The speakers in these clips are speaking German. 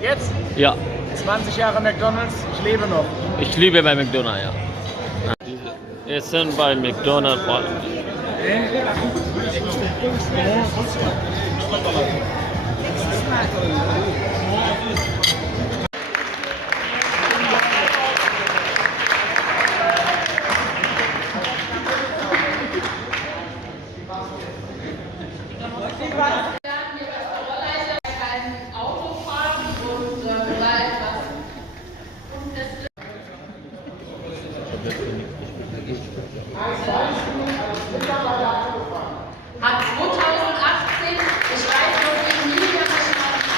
Jetzt? Ja, 20 Jahre McDonald's, ich lebe noch. ich liebe bei McDonald's, ja. Essen bei McDonald's. Hat 2018, ich weiß noch nicht, Emilia gestanden.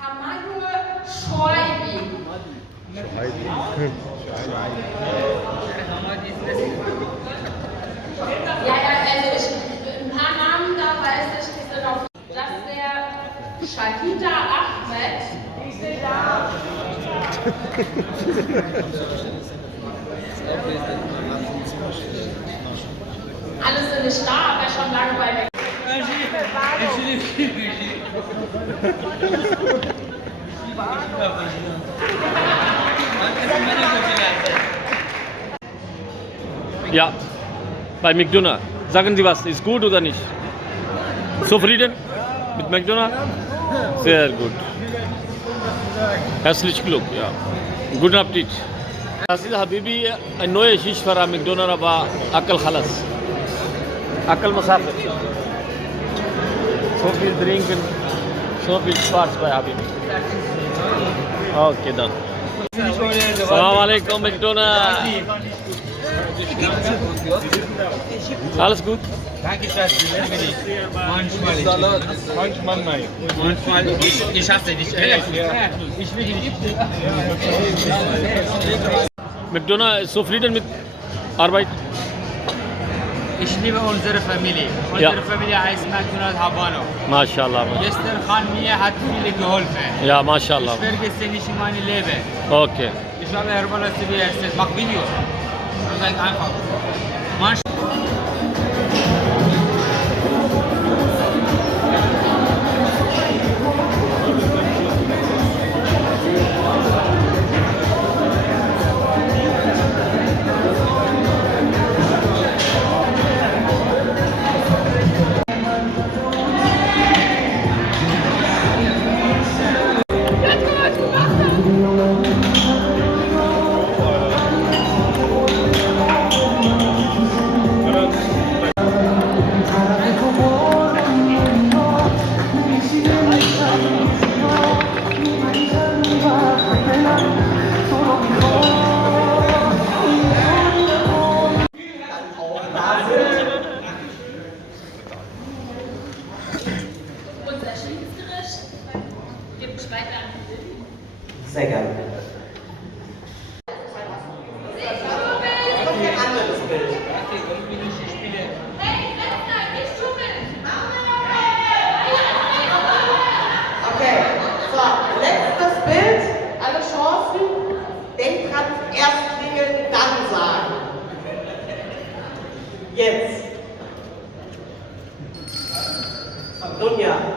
Hamayo Shoaibi. Ja, also ein paar Namen da weiß ich, die sind auf. Das ist der Shahida Ahmed. Alle sind nicht da, aber schon lange bei mir. Ja, bei McDonald's. Sagen Sie was, ist gut oder nicht? Zufrieden mit McDonald's? Sehr gut. Herzlichen Glück, ja. Guten Appetit. Das ist Habibi, ein neuer Schichtfahrer McDonald's, aber Akal Khalas. Akal Masafir. So viel trinken, so viel Spaß bei Habibi. Okay, dann. Assalamu alaikum McDonald's. Alles gut? Danke, Schatzi. Manchmal nein. Manchmal, ich hasse dich. Ich will dich. McDonald's ist zufrieden mit Arbeit? Ich liebe unsere Familie. Unsere Familie heißt McDonald's Habano. MashaAllah. Gestern Khan mir hat viele geholfen. Ja, MashaAllah. Ich vergesse nicht in meinem Leben. Okay. Ich habe Herbala TV erzählt. Mach Video. Das ist einfach. Unser Schiedsgericht gibt weiter an Film. Sehr gerne. Okay, so, letztes Bild, alle Chancen. Denkt dran, erst klingeln, dann sagen. Jetzt. Dunja.